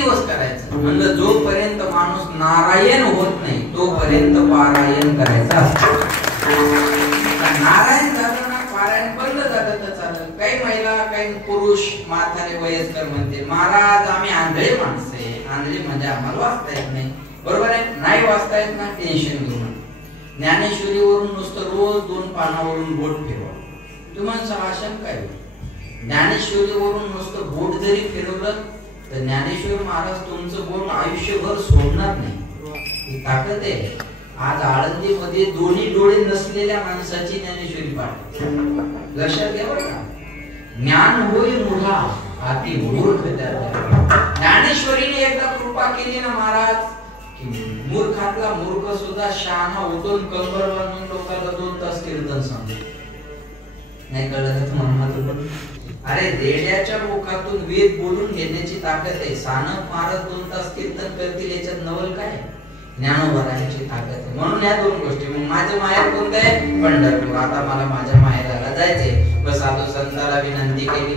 दिवस करायचं म्हणलं जोपर्यंत माणूस नारायण होत नाही तोपर्यंत पारायण करायचं असतं. नारायण झालं ना पारायण बंद झालं तर चालेल. काही महिला काही पुरुष म्हातारे वयस्कर म्हणते महाराज आम्ही आंधळे माणसं आहे, आंधळे म्हणजे आम्हाला वाचता येत नाही. बरोबर आहे, नाही वाचता येत ना टेन्शन घेऊ नका. ज्ञानेश्वरीवरून नुसतं रोज 2 पानावरून बोट फिरवा. तुम्हाला आशंका आहे ज्ञानेश्वरीवरून नुसतं बोट जरी फिरवलं तर ज्ञानेश्वर महाराज तुमचं बोट आयुष्यभर सोडणार नाही. ही ताकद आहे. आज आळंदीमध्ये दोन्ही डोळे नसलेल्या माणसाची ज्ञानेश्वरी पाठ. लक्षात घ्या बरं का. ज्ञान होई मुढा अति मूर्ख त्याला. ज्ञानेश्वरीने एकदा कृपा केली ना महाराज की मूर्खातला मूर्ख सुद्धा शहाणा उठून कंबर बांधून लोकांना 2 तास कीर्तन सांगतो. नाही कळलं का तुम्हाला? अरे रेड्याच्या मुखातून वेद बोलून घेण्याची ताकद आहे. सानप महाराज 2 तास कीर्तन करतील याच्यात नवल काय? ज्ञानोबराची ताकद आहे. म्हणून या 2 गोष्टी. मग माझं माहेर कोणतं आहे? पंढरपूर. आता मला माझ्या माहेराला जायचंय. बस साधू संताला विनंती केली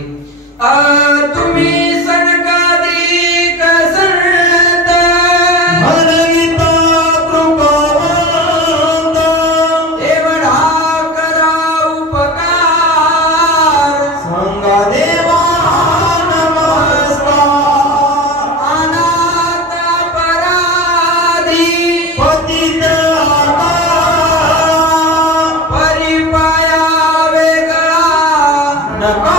तुम्ही सनकादिक संत भरविता कृपावंत एवढा करा उपकार सांगा देवा नमस्कार अनाथ अपराधी पतित परिपाया वेगळा नका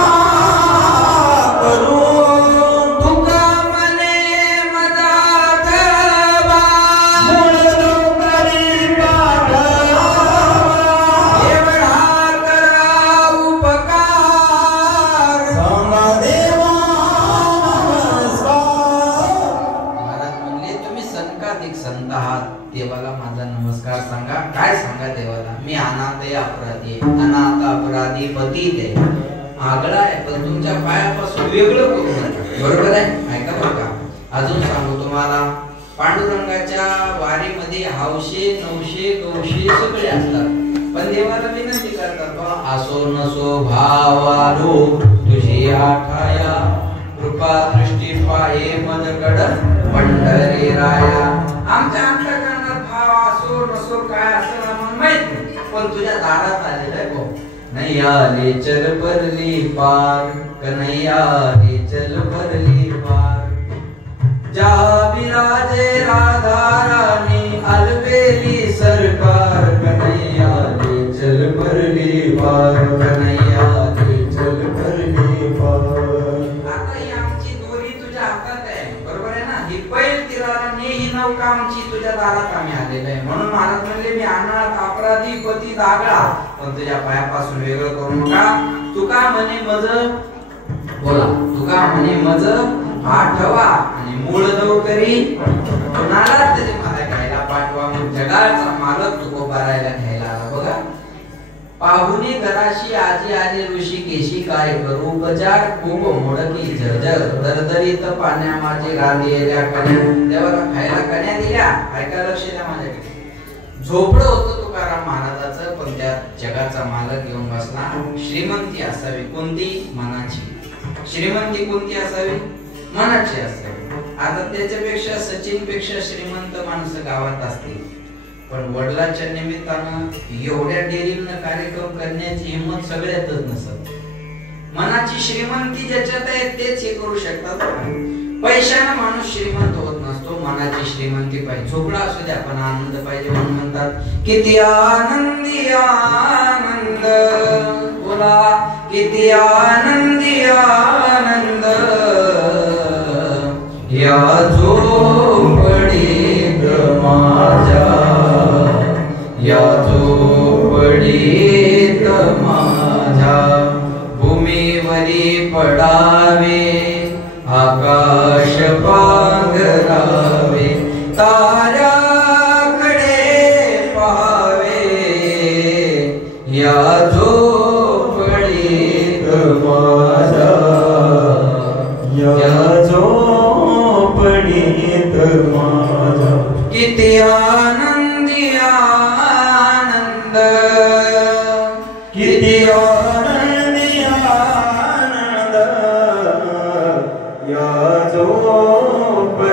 आगळा आहे पण तुमच्या पायापासून वेगळं करू नका. बरोबर आहे? ऐका बरं का. अजून सांगू तुम्हाला पांडुरंगाच्या वारीमध्ये हौशे नवशे गौशे सगळे असतात पण देवाला विनंती करतात बा असो नसो भावालो तुझी आठाया कृपा दृष्टी पाये मदकड पंढरी राया. आमच्या अंतःकरणात भाव असो नसो काय असं आम्हाला माहित नाही पण तुझ्या दारात आलेलं आहे भाऊ. नैया ले चल परली पार कन्हैया ले चल परली पार जहाँ विराजे राधा रानी अलबेली सरकार कन्हैया ले चल परली पार कन्हैया ले चल परली पार. आता ही आमची दोरी तुझ्या हातात आहे. बरोबर आहे ना. ही पैल तिराला ही नौका आमची तुझ्या दारात आम्ही आलेलो आहे. म्हणून महाराज म्हणले मी अनाथ अपराधी पती दागळा पण तुझ्या पायापासून वेगळं करू नका. तुका म्हणे मज बोला तुका म्हणे मज आठवा आणि मूळ नोकरी कोणाला तरी मला घ्यायला पाठवा. मग जगाचा मालक तुकोबारायला घ्यायला आला. बघा पाहुणे घराशी आजी आले ऋषिकेशी काय करू उपचार खूप मोडकी झरझर दरदरीत पाण्या माझे गांधील्या कन्या. देवाला खायला कन्या दिल्या. ऐका लक्ष द्या माझ्याकडे. झोपडं होतं तुकाराम महाराजाचं पण त्या जगाचा मालक येऊन बसला. श्रीमंती असावी कोणती? मनाची. श्रीमंती कोणती असावी? मनाची असावी. आता त्याच्यापेक्षा सचिन पेक्षा श्रीमंत माणसं गावात असतील पण वडिलांच्या निमित्तानं एवढ्या डेरीनं कार्यक्रम करण्याची हिंमत सगळ्यातच नसत. मनाची श्रीमंती ज्याच्यात आहे तेच हे करू शकतात. पैशाने माणूस श्रीमंत होत नसतो. मनाची श्रीमंती पाहिजे. झोपडा असू द्या पण आनंद पाहिजे. म्हणून म्हणतात किती आनंदी आनंद बोला किती आनंदी आनंद या झोपडीत माझ्या या झोपडीत माझ्या भूमीवरी पडावे आकाश पांघरावे ताऱ्याकडे पाहावे या झोपडीत माझ्या या झोपडीत माझ्या किती आनंदी आनंद किती आनंदी आनंद या झोपडीत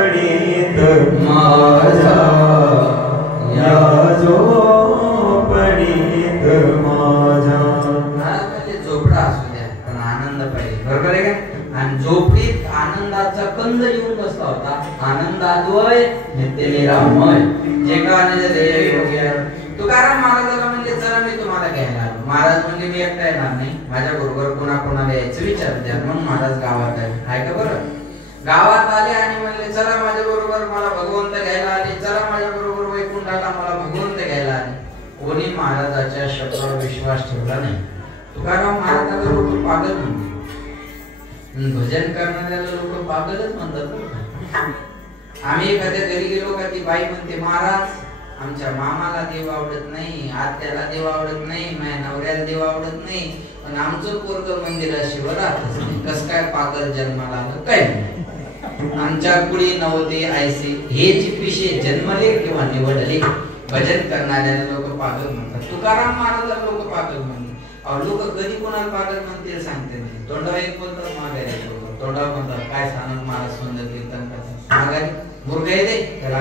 आनंद येऊन बसला होता. आनंदाद्वय नित्य निरामय जे का तुकाराम महाराजाला म्हणजे चला मी तुम्हाला घ्यायला आलो. महाराज म्हणजे मी एकटा येणार नाही, माझ्या बरोबर कोणाकोणाला यायचं विचार द्या. म्हणून महाराज गावात आले. आहे का बरं? गावात आले आणि म्हणले चला माझ्या बरोबर मला भगवंत घ्यायला आले, चला माझ्या बरोबर वैकुंठाला मला भगवंत घ्यायला आले. कोणी महाराजाच्या शब्दावर विश्वास ठेवला नाही. तुकाराम महाराजाला लोक पागल म्हणते, भजन करणाऱ्याला लोक पागलच म्हणतात. आम्ही एखाद्या घरी गेलो का ती बाई म्हणते महाराज आमच्या मामाला देव आवडत नाही, आत्याला देव आवडत नाही, माझ्या नवऱ्याला देव आवडत नाही, पण आमचं पोरगं मंदिराशिवाय राहतच नाही. कस काय पागल जन्माला आलं काय? आमच्या कुडी नव्हते आयसे हे जी पिशे जन्मले किंवा निवडले भजन करणाऱ्याला लोक पागल म्हणतात. तुकाराम महाराजाला लोक पागल म्हणतात. लोक कधी कोणाला पागल म्हणतील सांगते नाही. तोंडावर एक बोलतात माघारी बोलतात, तोंडावर म्हणतात काय सांगत महाराज सुंदर कीर्तन करतात, माघारी मूर्ख आहे ते त्याला.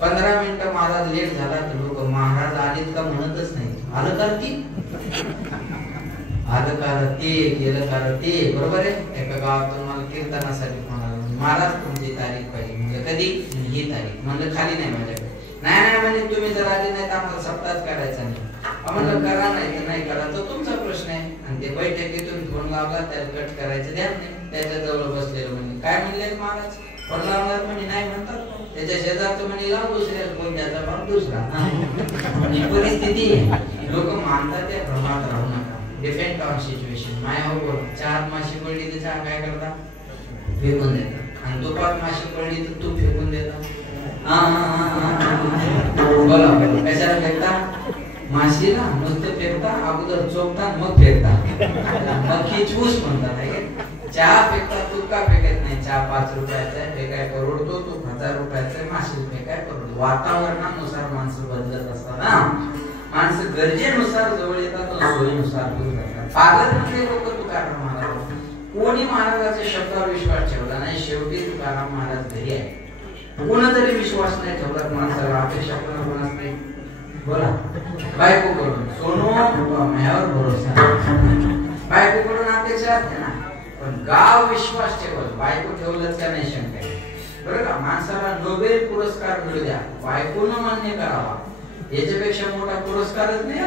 15 मिनिटं महाराज लेट झाला तर लोक महाराज आलेत का म्हणतच नाही. आलं करती आलं करते गेलं करते. बरोबर आहे. एका गावातून मला कीर्तनासाठी म्हणाला महाराज तुमची तारीख पाहिजे. म्हणजे कधी? ही तारीख. म्हणलं खाली नाही माझ्याकडे. नाही नाही म्हणजे तुम्ही जर आले नाही तर आम्हाला सप्ताहच करायचा नाही. म्हणलं करा नाही तर नाही करा तो तुमचा प्रश्न आहे. आणि ते बैठकीतून फोन लावला त्याला कट करायचं ध्यान नाही. त्याच्या जवळ बसलेलं म्हणजे काय म्हणले महाराज फोन लावणार म्हणे नाही म्हणतात. त्याच्या शेजारचं म्हणे लाव दुसऱ्याला फोन द्यायचा बाप दुसरा. ही परिस्थिती लोक मानतात त्या भ्रमात राहू नका. Depend on situation. माय हो बोल 4 माशी पडली तर 4 काय करता? फेकून देतात. आणि तू 5 माशी पडली तर तू फेकून देता. बोला कशाला फेकता? माशीला नुसतं फेकता, अगोदर चोपता मग फेकता. मग खिचूस म्हणतात. चहा फेकता तू का फेकत नाही? चहा 5 रुपयाचा आहे फेकाय परवडतो, तू 1000 रुपयाचा आहे माशी फेकाय परवडतो. वातावरणानुसार माणसं बदलत असतात ना. माणसं गरजेनुसार जवळ येतात, सोयीनुसार दूर जातात. पागल म्हणजे लोक तुकाराम महाराज. कोणी महाराजाच्या शब्दावर विश्वास ठेवला नाही. शेवटी तुकाराम महाराज घरी आहे. कोणा जरी विश्वास नाही ठेवला माणसाला अपेक्षा कोणा असते? बोला बायको करून सोनू माझ्यावर भरोसा. बायको करून अपेक्षा असते ना. पण गाव विश्वास ठेवल बायको ठेवलंच का नाही शंका आहे. बरं का? माणसाला नोबेल पुरस्कार मिळू द्या, बायकोनं मान्य करावा. याच्यापेक्षा मोठा पुरस्कारच नाही.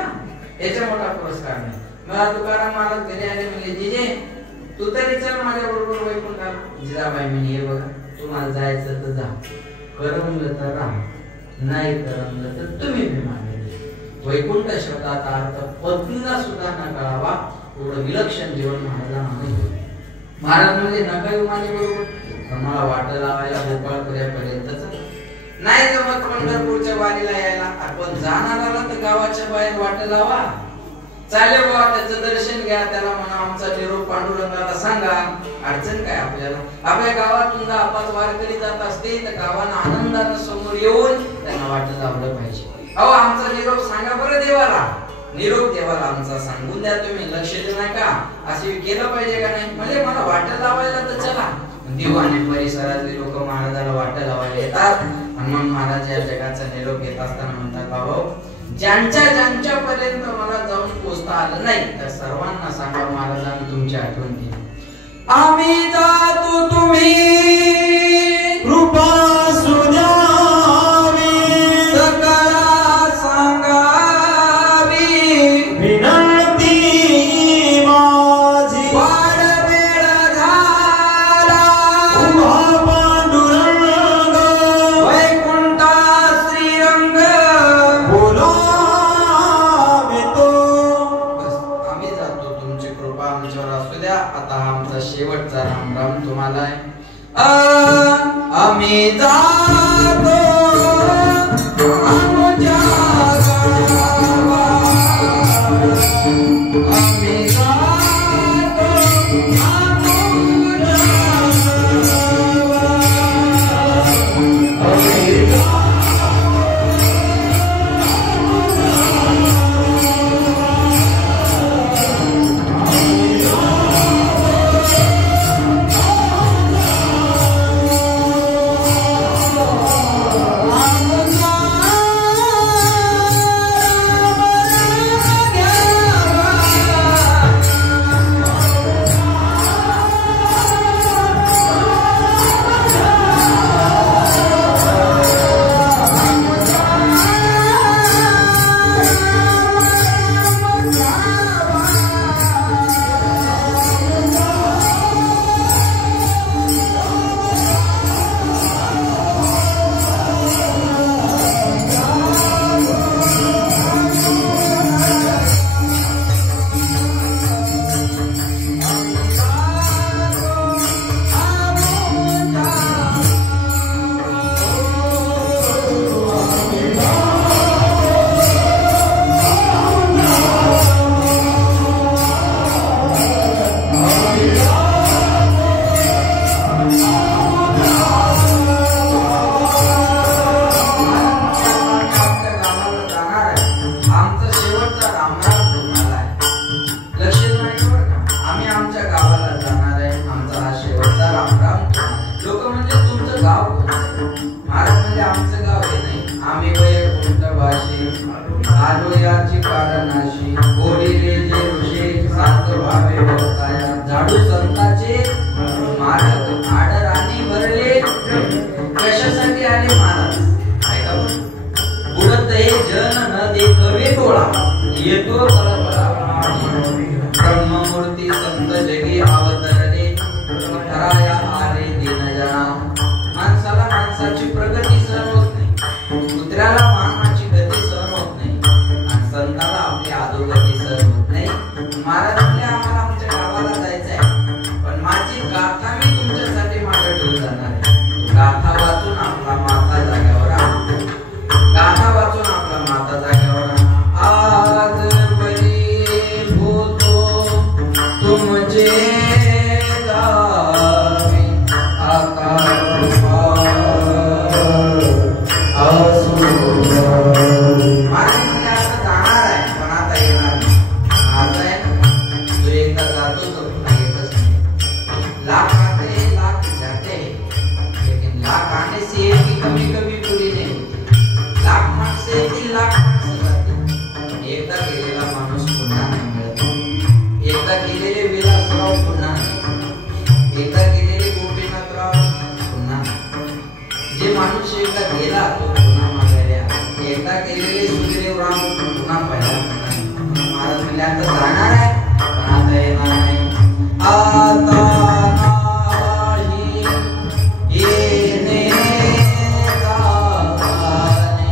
याच्या मोठा पुरस्कार नाही. मला तुकाराम महाराज घरी आले म्हणले जिजे तू तरी चल माझ्या बरोबर वैकुंठाला. जिजाबाई म्हणे हे बघा तुम्हाला जायचं तर जा, करमलं तर राहा, नाही करमलं तर तुम्ही भी मागे. वैकुंठ शब्दाचा अर्थ पत्नीला सुद्धा न कळावा एवढं विलक्षण जीवन महाराजांना. महाराज म्हणजे नका येऊ माझ्या बरोबर, मला वाट लावायला गोपाळपुऱ्यापर्यंतच नाही जमत पंढरपूरच्या वारीला यायला. आपण जाणाराला तर गावाच्या बाहेर वाट लावा. चालेल बाबा त्याचं दर्शन घ्या, त्याला म्हणा आमचा निरोप पांडुरंगाला सांगा. अडचण काय आपल्याला? आपल्या गावातून 10-5 वारकरी जात असते तर गावाला आनंदानं समोर येऊन त्यांना वाट लावलं पाहिजे. अहो आमचा निरोप सांगा बरं देवाला. निरोप देवाला आमचा सांगून द्या तुम्ही, लक्ष देऊ नका. असे केलं पाहिजे का नाही? म्हणजे मला वाट लावायला तर चला. देव आणि परिसरातले लोक महाराजाला वाट लावायला येतात. आणि मग महाराज या जगाचा निरोप घेत असताना म्हणतात बाबा ज्यांच्या पर्यंत मला जाऊन पोहोचता आलं नाही तर सर्वांना सांगा महाराजांनी तुमची आठवण केली. आम्ही जातो तुम्ही कृपा सुद्यावी सकळा सांगावी विनंती माझी. वाड वेळ झाला उभा पांडुरंग वैकुंठा श्रीरंग बोलावे तो. आम्ही जातो तुमची कृपा आमच्यावर असू द्या. आता आमचा शेवटचा राम राम तुम्हाला आहे. आम्ही जातो आमच्या गावा. आम्ही जातो आमच्या गावा. आम्ही जातो गाथा वाचून आपला माता जाग्यावर आणा, गाथा वाचून आपला माता जाग्यावर आणा। आज बरी होतो तुमचे गावी आता गेला तो पुन्हा मागायला, एकदा गेलेले सुखदेव राम पुन्हा पाहिला महाराज म्हणले आता जाणार आहे पण आता येणार नाही, आता नाही येणे जाणे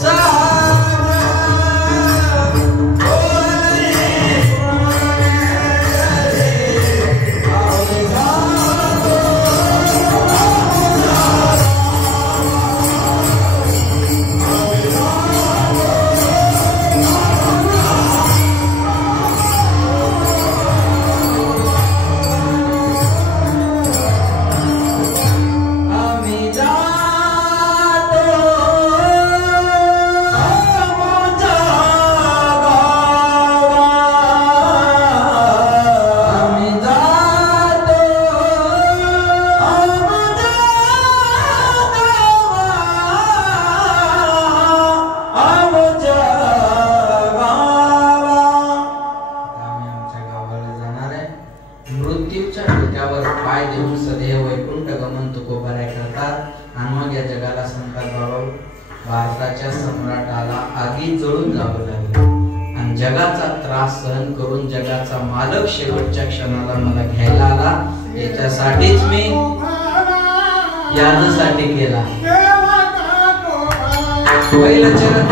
सावध मृत्यूच्या डोक्यावर पाय देऊन सदैव वैकुंठ गमन तुकोबाऱ्या करतात आणि मग या जगाला संकट बाळो भारताच्या सम्राटाला आगीत जळून जावं लागलं आणि जगाचा त्रास सहन करून जगाचा मालक शेवटच्या क्षणाला मला घ्यायला आला, याच्यासाठीच मी यादसाठी केला पहिलं चरण